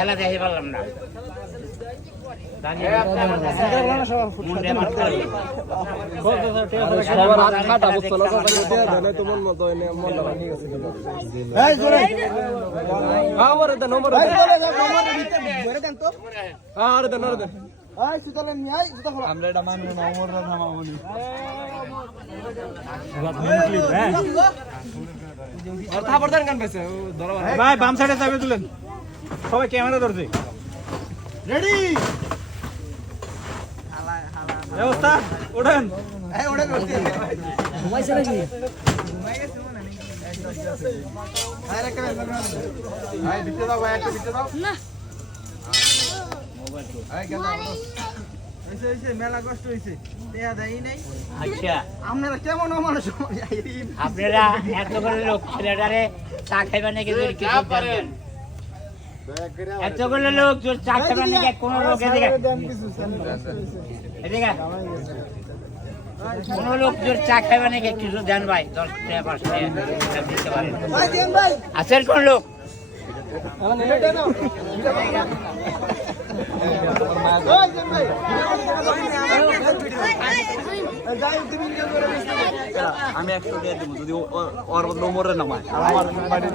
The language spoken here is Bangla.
খেলা দেখে পারলাম না ভাই বাম সাইডে চাবি তুলেন সবাই ক্যামেরা ধরছে রেডি ব্যবস্থা ওঠেন ঘুমাইছে নাকি মেলা কষ্ট হয়েছে আচ্ছা আপনারা কেমন মানুষ আপনারা এত করে লোক ছেলেটারে চা খাইবা নাকি এতগুলো লোক চা খাইবা নাকি কোন লোক এদিকে কোন লোক জোর চা খাইবা নাকি কিছু দেন ভাই 10 টাকা 5 টাকা দিতে পারেন আছেন কোন লোক আমি 100 দিয়ে দেব যদি ওর নম্বরে নামায় আমার বাড়ি